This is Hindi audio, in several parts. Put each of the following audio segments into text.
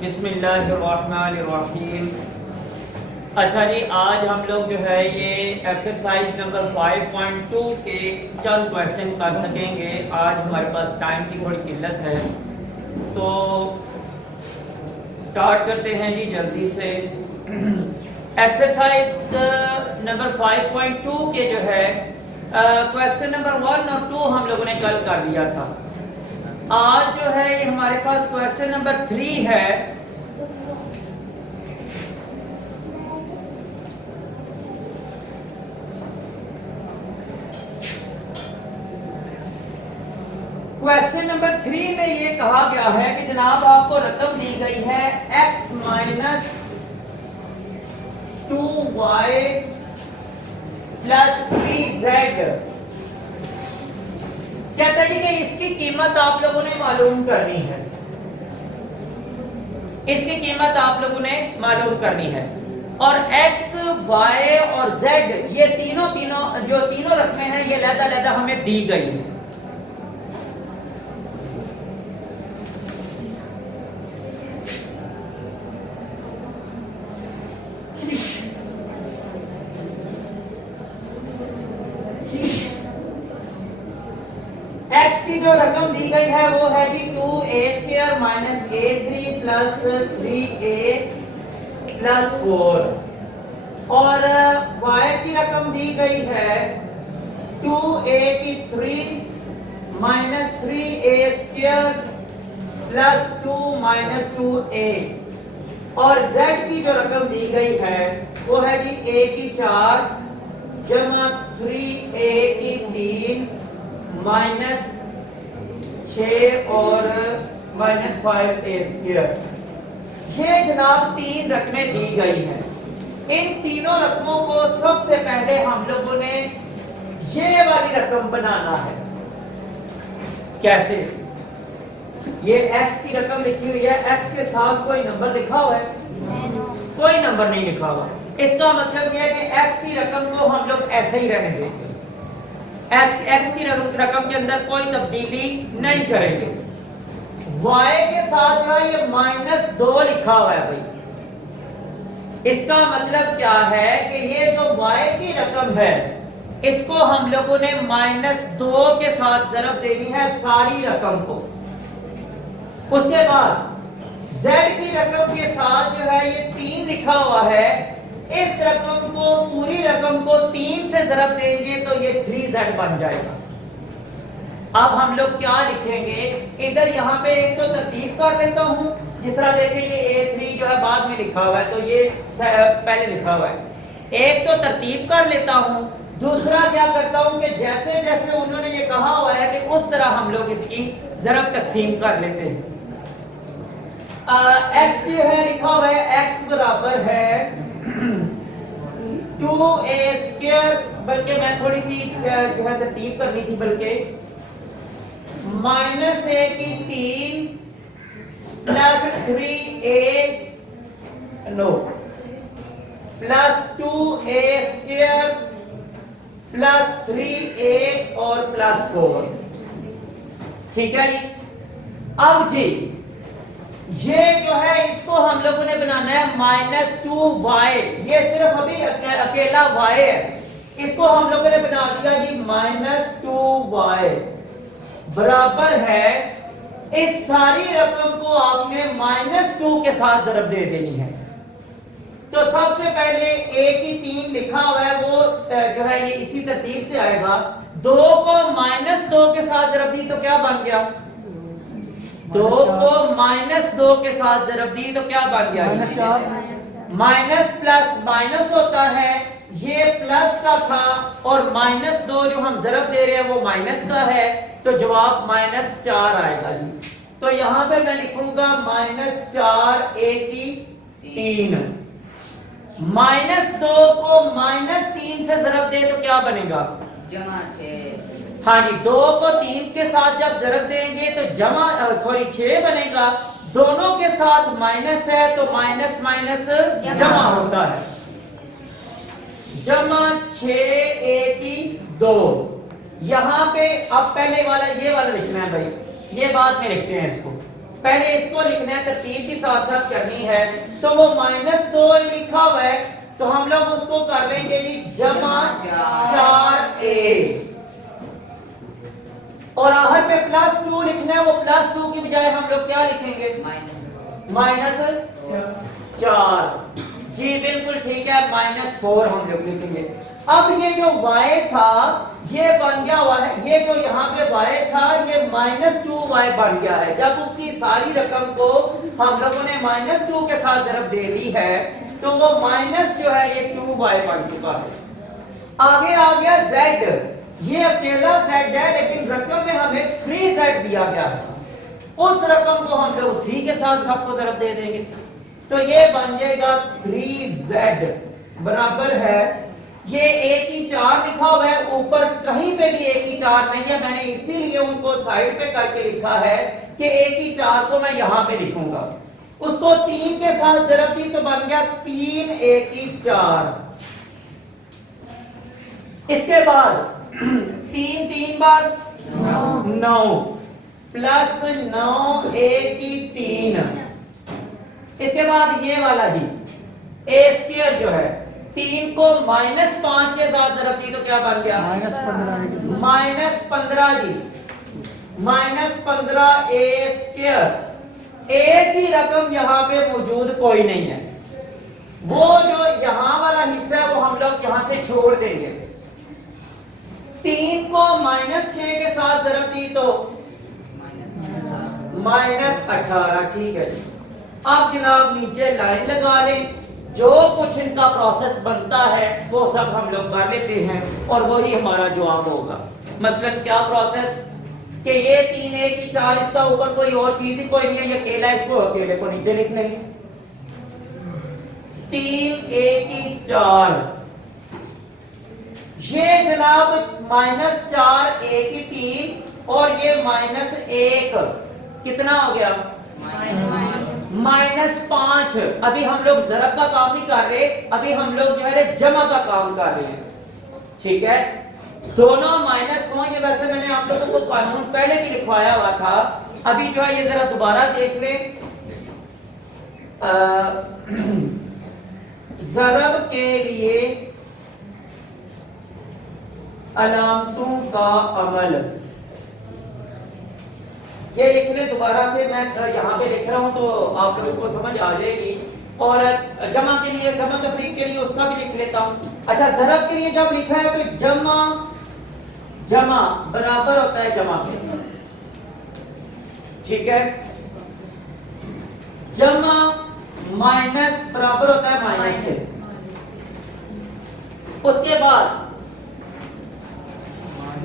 बिस्मिल्लाहिर्रहमानिर्रहीम। अच्छा जी, आज हम लोग जो है ये एक्सरसाइज नंबर 5.2 के चंद क्वेश्चन कर सकेंगे। आज हमारे पास टाइम की थोड़ी किल्लत है, तो स्टार्ट करते हैं जी जल्दी से। एक्सरसाइज नंबर 5.2 के जो है क्वेश्चन नंबर 1 और 2 हम लोगों ने कल कर लिया था। आज जो है ये हमारे पास क्वेश्चन नंबर 3 है। क्वेश्चन नंबर 3 में ये कहा गया है कि जनाब आपको रकम दी गई है x minus 2y plus 3z। कहता है कि इसकी कीमत आप लोगों ने मालूम करनी है। इसकी कीमत आप लोगों ने मालूम करनी है और x, y और z ये तीनों जो तीनों रकमें हैं ये लहदा हमें दी गई है। x की जो रकम दी गई है वो है जी 2a² minus a3 plus 3a plus 4 और y की रकम दी गई है 2a³ minus 3a² plus 2 minus 2a और z की जो रकम दी गई है वो है जी a4 जमा 3a3 माइनस 6 और माइनस 5a²। ये जनाब तीन रकमें दी गई हैं। इन तीनों रकमों को सबसे पहले हम लोगों ने ये वाली रकम बनाना है। कैसे? ये x की रकम लिखी हुई है, x के साथ कोई नंबर लिखा हुआ है? कोई नंबर नहीं लिखा हुआ। इसका मतलब यह है कि x की रकम को हम लोग ऐसे ही रहने देंगे। x की रकम के अंदर कोई तब्दीली नहीं करेंगे। y के साथ जो है ये -2 लिखा हुआ है भाई। इसका मतलब क्या है कि ये जो y की रकम है इसको हम लोगों ने -2 के साथ ज़रब देनी है सारी रकम को। उसके बाद z की रकम के साथ जो है ये 3 लिखा हुआ है, इस रकम को पूरी रकम को 3 से ज़रब देंगे तो ये 3z बन जाएगा। अब हम लोग क्या लिखेंगे? इधर यहाँ पे एक तो तरतीब कर लेता हूँ, जिस तरह देखें ये a3 जो है बाद में लिखा हुआ है तो ये पहले लिखा हुआ है। एक तो तरतीब कर लेता हूँ, दूसरा क्या करता हूँ कि जैसे जैसे उन्होंने ये कहा हुआ है कि उस तरह हम लोग इसकी ज़रब तकसीम कर लेते हैं। x जो है लिखा हुआ है x बराबर है 2a², बल्कि मैं थोड़ी सी जो है तरतीब करनी थी, बल्कि -a³ plus 3a plus 2a² plus 3a और प्लस 4। ठीक है जी। अब जी ये जो है इसको हम लोगों ने बनाना है -2y। ये सिर्फ अभी अकेला y है, इसको हम लोगों ने बना दिया जी -2y बराबर है। इस सारी रकम को आपने -2 के साथ ज़रब दे देनी है। तो सबसे पहले a की 3 लिखा हुआ है वो जो है ये इसी तरतीब से आएगा। 2 को -2 के साथ ज़रब दी तो क्या बन गया? 2 को -2 के साथ ज़रब दी तो क्या बन गया? माइनस प्लस माइनस होता है, ये प्लस का था और -2 जो हम ज़रब दे रहे हैं वो माइनस का है, तो जवाब -4 आएगा जी। तो यहां पे मैं लिखूंगा -4a³। -2 को -3 से ज़रब दे तो क्या बनेगा? जमा 6। हाँ जी, 2 को 3 के साथ जब ज़रब देंगे तो 6 बनेगा। दोनों के साथ माइनस है तो माइनस जमा होता है। जमा 6a²। यहाँ पे अब पहले वाला ये वाला लिखना है भाई, ये बाद में लिखते हैं इसको। पहले इसको लिखना है, तरतीब भी साथ साथ करनी है। तो वो -2 लिखा हुआ है, तो हम लोग उसको कर लेंगे जी जमा 4a, और आखिर पे +2 लिखना है। वो +2 की बजाय हम लोग क्या लिखेंगे? -4। जी बिल्कुल ठीक है, -4 हम लोग लिखेंगे। अब ये जो y था ये बन गया हुआ है, ये जो यहाँ पे y था ये -2y बन गया है। जब उसकी सारी रकम को हम लोगों ने -2 के साथ ज़रब दे दी है तो वो माइनस जो है ये 2y बन चुका है। आगे आ गया z, ये अकेला z है लेकिन रकम में हमें 3z दिया गया है। उस रकम को हम लोग 3 के साथ सबको ज़रब दे देंगे, तो ये बन जाएगा 3z बराबर है, ये 1 की 4 लिखा हुआ है, ऊपर कहीं पे भी 1 की 4 नहीं है, मैंने इसीलिए उनको साइड पे करके लिखा है कि 1 की 4 को मैं यहां पे लिखूंगा। उसको 3 के साथ ज़रब दी तो बन गया 3 1 की 4। इसके बाद 3 3 बार 9 प्लस 9 1 की 3। इसके बाद ये वाला जी a स्क्वायर जो है 3 को -5 के साथ ज़रब दी तो क्या बन गया? -15 जी, -15 a स्क्वायर। a की रकम यहाँ पे मौजूद कोई नहीं है, वो जो यहाँ वाला हिस्सा है वो हम लोग यहाँ से छोड़ देंगे। 3 को -6 के साथ ज़रब दी तो -18, ठीक है जी। अब जनाब नीचे लाइन लगा लें, जो कुछ इनका प्रोसेस बनता है वो सब हम लोग कर लेते हैं और वही हमारा जवाब होगा। मसलन क्या प्रोसेस कि ये 3 1 की 4, इसका ऊपर कोई और चीज ही कोई नहीं है, ये अकेला, इसको अकेले को नीचे लिख लेंगे। 3 1 की 4, ये जनाब -4 1 की 3 और ये -1 कितना हो गया? -5। अभी हम लोग ज़रब का काम नहीं कर रहे, अभी हम लोग जो है जमा का काम कर रहे हैं, ठीक है। दोनों माइनस हो, ये वैसे मैंने आप लोगों को कानून पहले भी लिखवाया हुआ था, अभी जो है ये जरा दोबारा देख लें। ज़रब के लिए अलामतों का अमल, ये लिख लें दोबारा से, मैं यहाँ पे लिख रहा हूं तो आप लोगों को समझ आ जाएगी। और जमा के लिए, जमा तफरीक के लिए उसका भी लिख लेता हूं। अच्छा, ज़रब के लिए जब लिखा है तो जमा जमा बराबर होता है जमा के, ठीक है। जमा माइनस बराबर होता है माइनस के। उसके बाद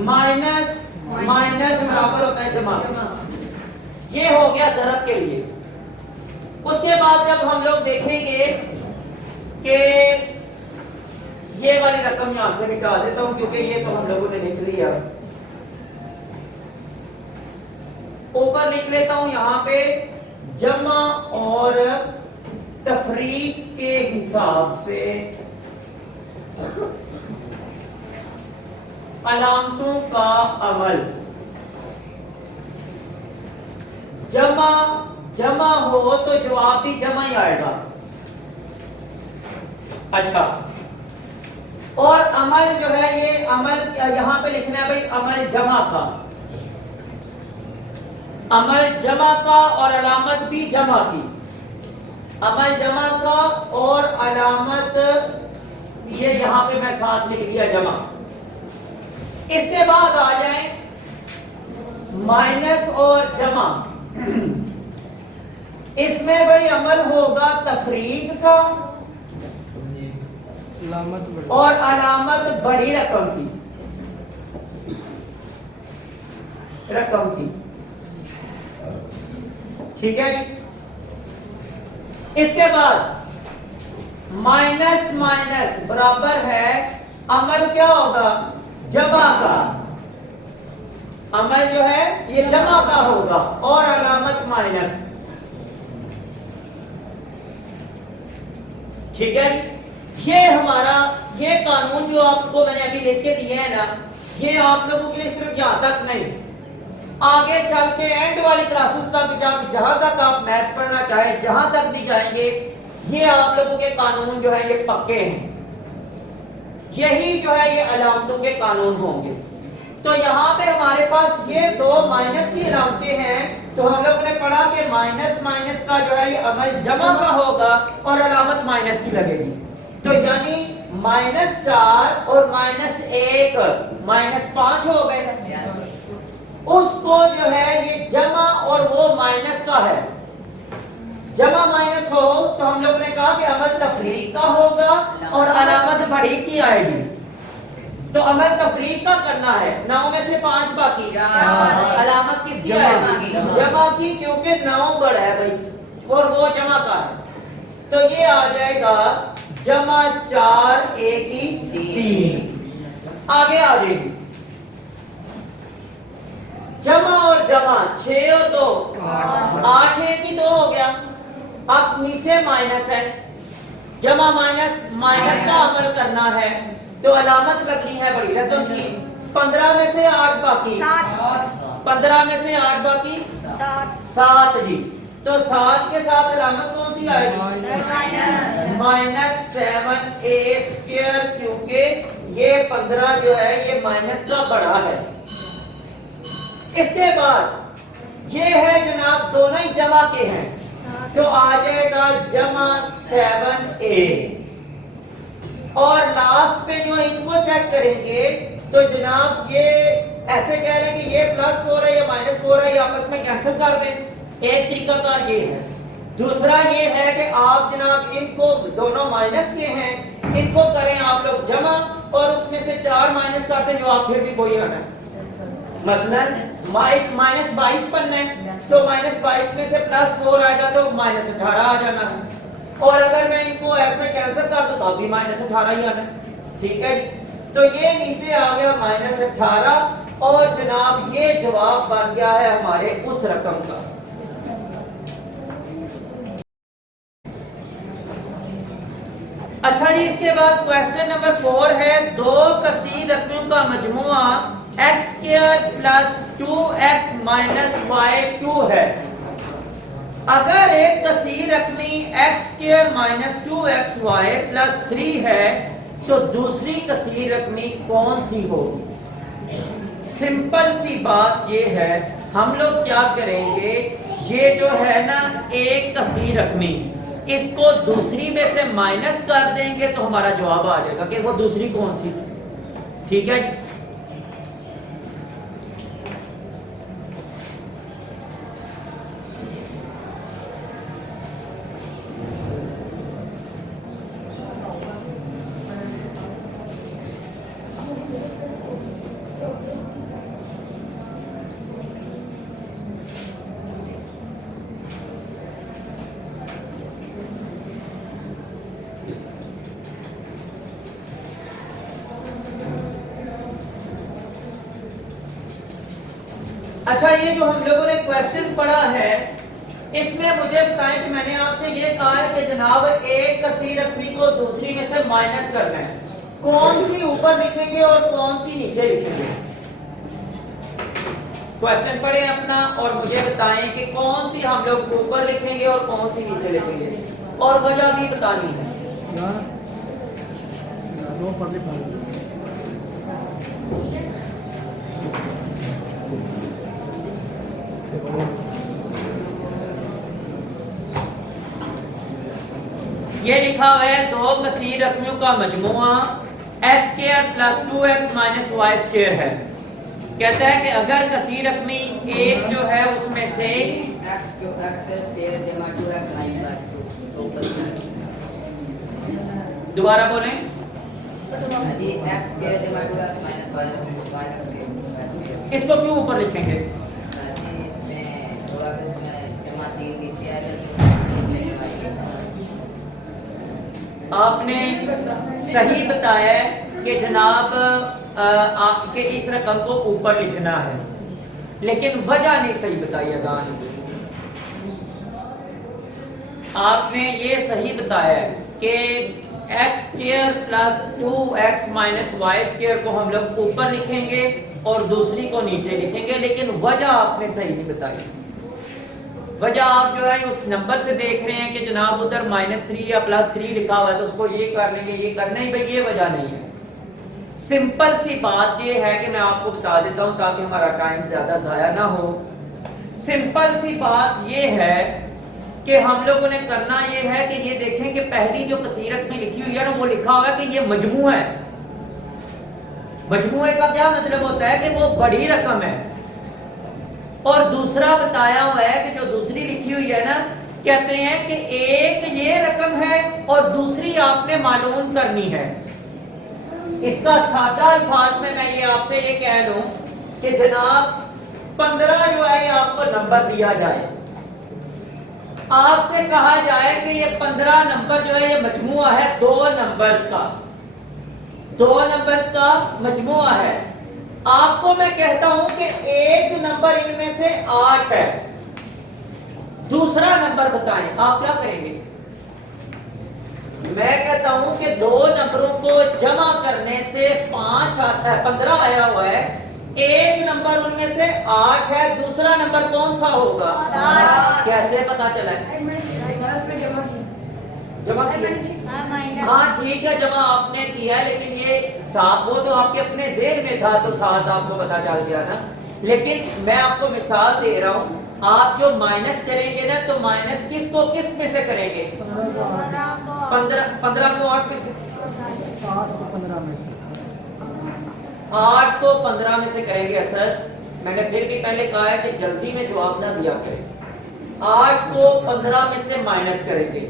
माइनस माइनस बराबर होता है जमा। ये हो गया ज़रब के लिए। उसके बाद जब हम लोग देखेंगे कि ये वाली रकम यहां से मिटा देता हूं क्योंकि ये तो हम लोगों ने लिख लिया, ऊपर लिख लेता हूं यहां पे जमा और तफरीक के हिसाब से अलामतों का अमल। जमा जमा हो तो जवाब भी जमा ही आएगा। अच्छा, और अमल जो है ये अमल यहां पे लिखना है भाई, अमल जमा का, अमल जमा का और अलामत भी जमा की। अमल जमा का और अलामत ये यहां पे मैं साथ लिख दिया जमा। इसके बाद आ जाए माइनस और जमा। इसमें भाई अमल होगा तफरीक का और अलामत बड़ी रकम की, ठीक है जी। इसके बाद माइनस माइनस बराबर है, अमल क्या होगा? जमा का। अमल जो है ये जमा का होगा और अलामत माइनस, ठीक है। ये हमारा ये कानून जो आपको मैंने अभी लिख के दिए है ना, ये आप लोगों के लिए सिर्फ यहां तक नहीं, आगे चल के एंड वाली क्लासेस तक जहां तक आप मैथ पढ़ना चाहे, जहां तक भी जाएंगे, ये आप लोगों के कानून जो है ये पक्के हैं। यही जो है ये अलामतों के कानून होंगे। तो यहाँ पे हमारे पास ये दो माइनस की अलामतें हैं, तो हम लोग ने पढ़ा कि माइनस माइनस का जो है ये अमल जमा का होगा और अलामत माइनस की लगेगी। तो यानी -4 और -1 -5 हो गए। उसको जो है ये जमा और वो माइनस का है, जमा माइनस हो तो हम लोग ने कहा कि अमल तफरीक का होगा और अलामत बड़ी की आएगी। तो अमल तफरीक का करना है, 9 में से 5 बाकी, अलामत किसकी आएगी? जमा की, क्योंकि 9 बड़ा है भाई और वो जमा का है। तो ये आ जाएगा जमा 4 1 3। आगे आ जाएगी जमा और जमा 6 और 2 8 1 2 हो गया। अब नीचे माइनस है, जमा माइनस माइनस का अमल करना है तो अलामत करनी है बड़ी रकम की। 15 में से 8 बाकी, 15 में से 8 बाकी 7 जी। तो 7 के साथ अलामत कौन सी आएगी? -7a², क्योंकि ये 15 जो है ये माइनस का बड़ा है। इसके बाद ये है जनाब दोनों ही जमा के हैं, तो आ जाएगा जमा 7a। और लास्ट पे जो इनको चेक करेंगे तो जनाब ये ऐसे कह रहे हैं कि ये +4 है, ये -4 है, ये आपस में कैंसिल कर दें। एक तरीका कार ये है। दूसरा ये है कि आप जनाब इनको दोनों माइनस के हैं, इनको करें आप लोग जमा और उसमें से 4 माइनस करते जो आप फिर भी कोई आना है। मसलन -22 पन्ना है तो -22 में से +4 आएगा तो -18 आ जाना है। और अगर मैं इनको ऐसे कैंसिल कर दूं तो भी -18 ही आना है। ठीक है जी। तो ये नीचे आ गया -18 और जनाब ये जवाब बन गया है हमारे उस रकम का। अच्छा जी, इसके बाद क्वेश्चन नंबर 4 है, दो कसीर रकमों का मजमुआ x² + 2x - y² है। अगर एक कसीर रकमी x² - 2xy + 3 है तो दूसरी कसीर रकमी कौन सी होगी? सिंपल सी बात ये है, हम लोग क्या करेंगे, ये जो है ना एक कसीर रकमी, इसको दूसरी में से माइनस कर देंगे तो हमारा जवाब आ जाएगा कि वो दूसरी कौन सी। ठीक है। अच्छा, ये जो हम लोगों ने क्वेश्चन पढ़ा है इसमें मुझे बताएं कि मैंने आपसे ये कहा है कि जनाब एक कसीर रकमी को दूसरी में से माइनस करना है, कौन सी ऊपर लिखेंगे और कौन सी नीचे लिखेंगे? क्वेश्चन पढ़ें अपना और मुझे बताएं कि कौन सी हम लोग ऊपर लिखेंगे और कौन सी नीचे लिखेंगे, और वजह भी बतानी है। ये लिखा हुआ है दो कसीर रकमियों का मजमुआ x² + 2x - y² है। कहता है कि अगर कसीर रकमी एक जो है उसमें से दोबारा बोलें, इसको क्यों ऊपर लिखेंगे? आपने सही बताया कि जनाब आपके इस रकम को ऊपर लिखना है, लेकिन वजह नहीं सही बताई अजान। आपने ये सही बताया कि x² + 2x - y² को हम लोग ऊपर लिखेंगे और दूसरी को नीचे लिखेंगे, लेकिन वजह आपने सही नहीं बताई। वजह आप जो है उस नंबर से देख रहे हैं कि जनाब उधर -3 या +3 लिखा हुआ है तो उसको ये कर लेंगे, ये करना ही भाई, ये वजह नहीं है। सिंपल सी बात ये है कि मैं आपको बता देता हूं ताकि हमारा टाइम ज्यादा जाया ना हो। सिंपल सी बात ये है कि हम लोगों ने करना ये है कि ये देखें कि पहली जो कसीरत में लिखी हुई है ना वो लिखा हुआ है कि ये मजमू है। मजमूए का क्या मतलब होता है कि वो बड़ी रकम है। और दूसरा बताया हुआ है कि जो दूसरी लिखी हुई है ना, कहते हैं कि एक ये रकम है और दूसरी आपने मालूम करनी है। इसका सादा अल्फाज में मैं ये आपसे ये कह दूं कि जनाब 15 जो है ये आपको नंबर दिया जाए, आपसे कहा जाए कि ये 15 नंबर जो है ये मजमुआ है दो नंबर्स का, दो नंबर्स का मजमुआ है। आपको मैं कहता हूं कि एक नंबर इनमें से 8 है, दूसरा नंबर बताएं, आप क्या करेंगे? मैं कहता हूं कि दो नंबरों को जमा करने से 5 आता है, 15 आया हुआ है, एक नंबर उनमें से 8 है, दूसरा नंबर कौन सा होगा? कैसे पता चला है? जमा किया? हाँ ठीक है, जमा आपने किया है, लेकिन ये सात वो तो आपके अपने ज़हन में था तो सात आपको पता चल गया ना। लेकिन मैं आपको मिसाल दे रहा हूँ, आप जो माइनस करेंगे ना तो माइनस किसको किस में से करेंगे? 15 को 8 में से, 8 को 15 में से, 8 को 15 में से करेंगे। असल मैंने फिर भी पहले कहा है कि जल्दी में जवाब ना दिया करें। 8 को 15 में से माइनस करेंगे,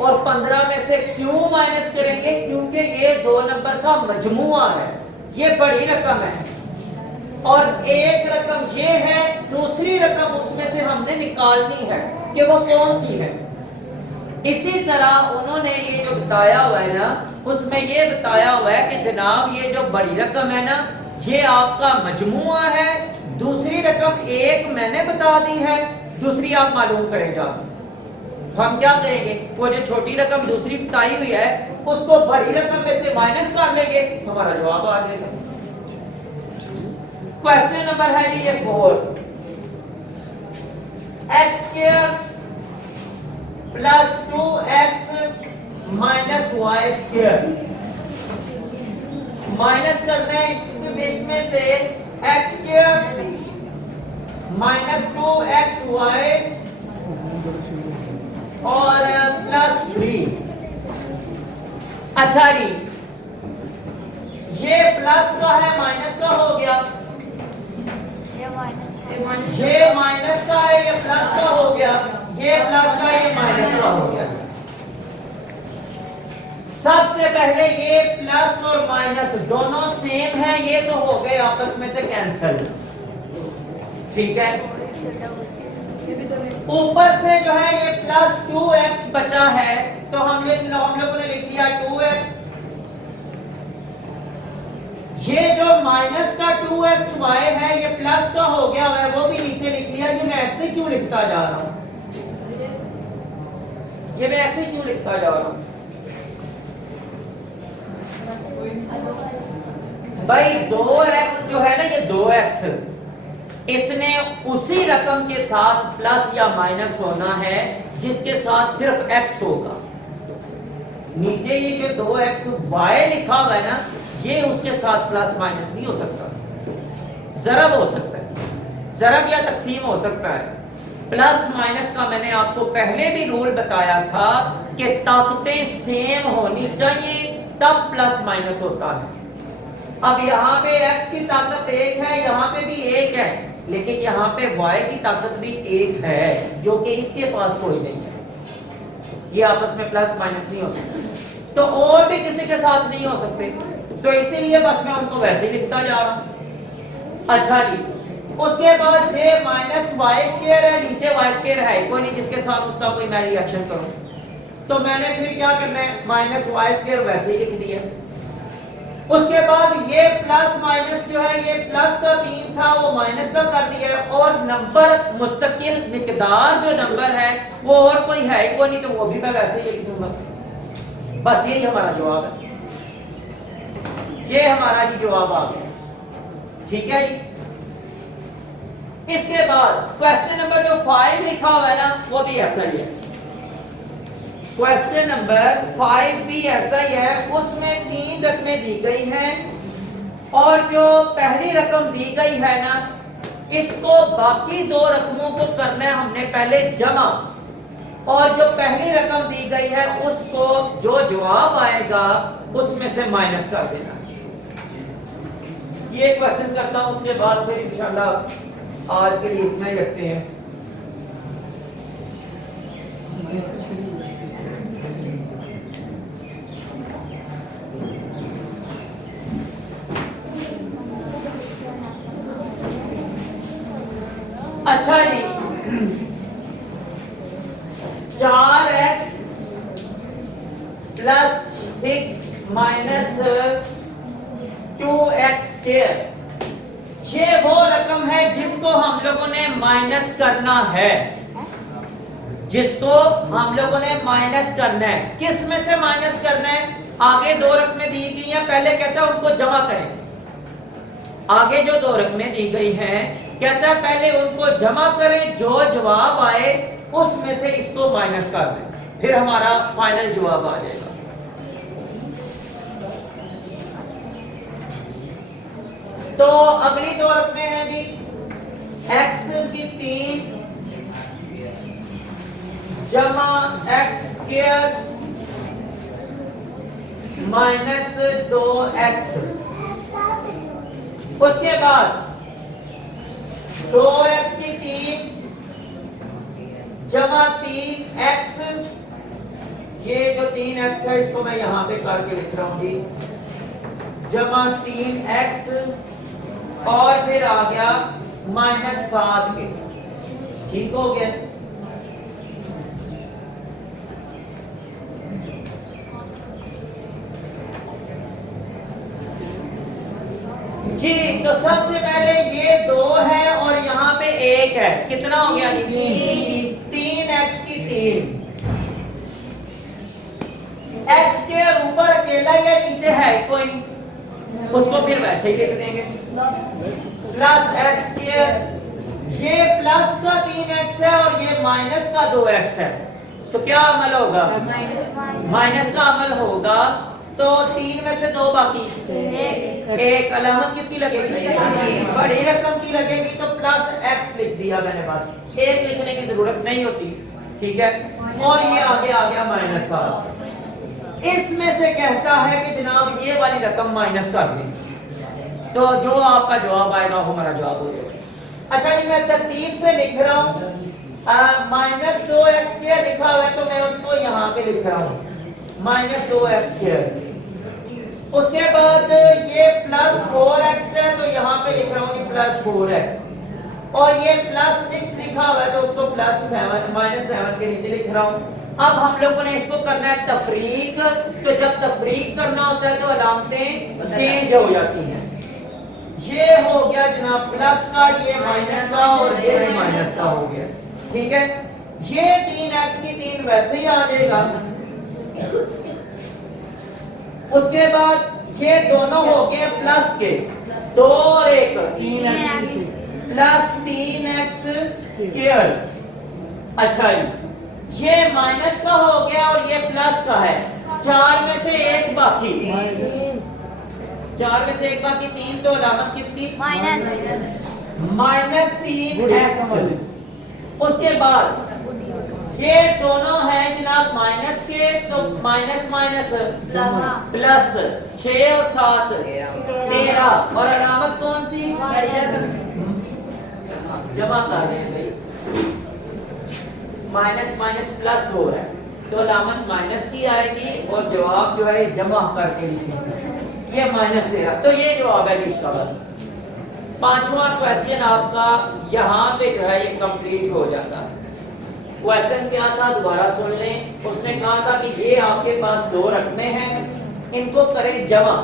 और 15 में से क्यों माइनस करेंगे? क्योंकि ये दो नंबर का मजमुआ है, ये बड़ी रकम है, और एक रकम ये है, दूसरी रकम उसमें से हमने निकालनी है कि वो कौन सी है। इसी तरह उन्होंने ये जो बताया हुआ है ना, उसमें ये बताया हुआ है कि जनाब ये जो बड़ी रकम है ना, ये आपका मजमुआ है, दूसरी रकम एक मैंने बता दी है, दूसरी आप मालूम करेंगे। हम क्या करेंगे? वो जो छोटी रकम दूसरी बताई हुई है उसको बड़ी रकम में से माइनस कर लेंगे, हमारा जवाब आ जाएगा। क्वेश्चन नंबर है जी ये 4, x² plus 2x minus y²। Minus करना है इसमें से x² माइनस 2xy और प्लस 3। अच्छा जी, ये प्लस का है, माइनस का हो गया, ये माइनस का है, ये प्लस का हो गया, ये प्लस का, ये माइनस का हो गया। सबसे पहले ये प्लस और माइनस दोनों सेम है, ये तो हो गए आपस में से कैंसल, ठीक है। ऊपर से जो है ये प्लस 2x बचा है, तो हम लोगों ने लिख दिया 2x। ये जो माइनस का 2xy है ये प्लस का हो गया है, वो भी नीचे लिख दिया। ये मैं ऐसे क्यों लिखता जा रहा हूं? ये मैं ऐसे क्यों लिखता जा रहा हूं भाई? 2x जो है ना, ये 2x इसने उसी रकम के साथ प्लस या माइनस होना है जिसके साथ सिर्फ x होगा। नीचे ये जो 2xy लिखा हुआ है ना, ये उसके साथ प्लस माइनस नहीं हो सकता, जरब हो सकता है, जरब या तकसीम हो सकता है। प्लस माइनस का मैंने आपको पहले भी रूल बताया था कि ताकतें सेम होनी चाहिए तब प्लस माइनस होता है। अब यहाँ पे x की ताकत 1 है, यहाँ पे भी 1 है, लेकिन यहाँ पे y की ताकत भी 1 है जो कि इसके पास कोई नहीं है। ये आपस में प्लस माइनस नहीं हो सकते, तो और भी किसी के साथ नहीं हो सकते, तो इसीलिए बस मैं उनको वैसे ही लिखता जा रहा हूं। अच्छा जी, उसके बाद j माइनस y² है, नीचे y² है कोई नहीं जिसके साथ उसका कोई मैं रिएक्शन करूं, तो मैंने फिर क्या करना है, माइनस y² वैसे ही लिख दिया। उसके बाद ये प्लस माइनस जो है, ये प्लस का 3 था वो माइनस का कर दिया, और नंबर मुस्तकिल मिकदार जो नंबर है वो और कोई है ही कोई नहीं, तो वो भी मैं वैसे ही लिख दूंगा। बस यही हमारा जवाब है, ये हमारा जी जवाब आ गया। ठीक है जी। इसके बाद क्वेश्चन नंबर जो 5 लिखा हुआ है ना, वो भी ऐसा ही है। क्वेश्चन नंबर 5 भी ऐसा ही है। उसमें 3 रकमें दी गई हैं और जो पहली रकम दी गई है ना, इसको बाकी 2 रकमों को करना है हमने पहले जमा, और जो पहली रकम दी गई है उसको जो जवाब आएगा उसमें से माइनस कर देना। ये क्वेश्चन करता हूं, उसके बाद फिर इंशाल्लाह आज के लिए इतना ही रखते हैं। अच्छा जी, 4x plus 6 minus 2x square, ये वो रकम है जिसको हम लोगों ने माइनस करना है, जिसको हम लोगों ने माइनस करना है। किस में से माइनस करना है? आगे 2 रकमें दी गई हैं, पहले कहता है उनको जमा करें। आगे जो 2 रकमें दी गई हैं, कहता है पहले उनको जमा करें, जो जवाब आए उसमें से इसको माइनस कर दें, फिर हमारा फाइनल जवाब आ जाएगा। तो अगली 2 रकमें हैं जी, x की 3 जमा x स्क्वायर माइनस 2x। उसके बाद 2x की 3 जमा 3x, ये जो 3x है इसको मैं यहां पे करके लिख रहा हूं जी, जमा 3x, और फिर आ गया माइनस 7 के। ठीक हो गया जी। तो सबसे पहले ये 2 है और यहाँ पे 1 है, कितना हो गया? 3x की 3। x के ऊपर अकेला या नीचे है कोई, उसको फिर वैसे ही लिख देंगे, प्लस x के, ये प्लस का 3x है और ये माइनस का 2x है, तो क्या अमल होगा? माइनस का अमल होगा। तो 3 में से 2 बाकी, एक अलामत किसकी लगेगी? बड़ी रकम की लगेगी, तो प्लस x लिख दिया मैंने, बस 1 लिखने की जरूरत नहीं होती। ठीक है, और ये आगे आ गया माइनस 7। इसमें से कहता है कि जनाब ये वाली रकम माइनस कर दें, तो जो आपका जवाब आएगा वो हमारा जवाब हो जाएगा। अच्छा जी, मैं तरतीब से लिख रहा हूँ, माइनस 2x स्क्वायर लिखा हुआ है तो मैं उसको यहाँ पे लिख रहा हूँ माइनस 2x स्क्वायर। उसके बाद ये प्लस 4x है तो यहाँ पे लिख रहा हूँ प्लस 4x, और ये प्लस 6 लिखा हुआ है तो उसको प्लस 7 माइनस 7 के नीचे लिख रहा हूँ। अब हम लोगों ने इसको करना है तफरीक, तो जब तफरीक करना होता है तो अलामतें चेंज हो जाती हैं। ये हो गया जनाब प्लस का, ये माइनस का, और ये माइनस का हो गया। ठीक है, ये 3x की 3 वैसे ही आ जाएगा। उसके बाद ये दोनों हो गए प्लस के, 2 और 1 प्लस 3x स्क्वायर। अच्छा ये माइनस का हो गया और ये प्लस का है, 4 में से 1 बाकी, 4 में से 1 बाकी 3, तो अलामत किसकी? Minus 3x। उसके बाद ये दोनों हैं जनाब माइनस के, तो माइनस माइनस प्लस 6 और 7 13, और अलामत कौन सी? जमा कर रहे हैं भाई, माइनस माइनस प्लस हो रहा है तो अलामत माइनस की आएगी और जवाब जो है जमा करके लिखेंगे। ये माइनस 13, तो ये जवाब है इसका। बस 5वां क्वेश्चन आपका यहाँ पे जो है ये कंप्लीट हो जाता है। क्वेश्चन क्या था दोबारा सुन लें। उसने कहा था कि ये आपके पास 2 रकमें हैं, इनको करें जमा,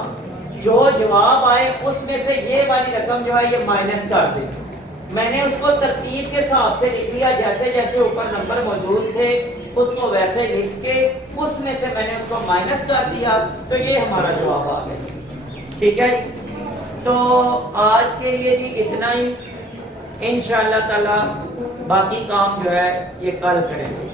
जो जवाब आए उसमें से ये वाली रकम जो है ये माइनस कर दें। मैंने उसको तरतीब के हिसाब से लिख लिया, जैसे जैसे ऊपर नंबर मौजूद थे उसको वैसे लिख के उसमें से मैंने उसको माइनस कर दिया, तो ये हमारा जवाब आ गया। ठीक है, तो आज के लिए जी इतना ही, इंशाअल्लाह ताला बाकी काम जो है ये कल करेंगे।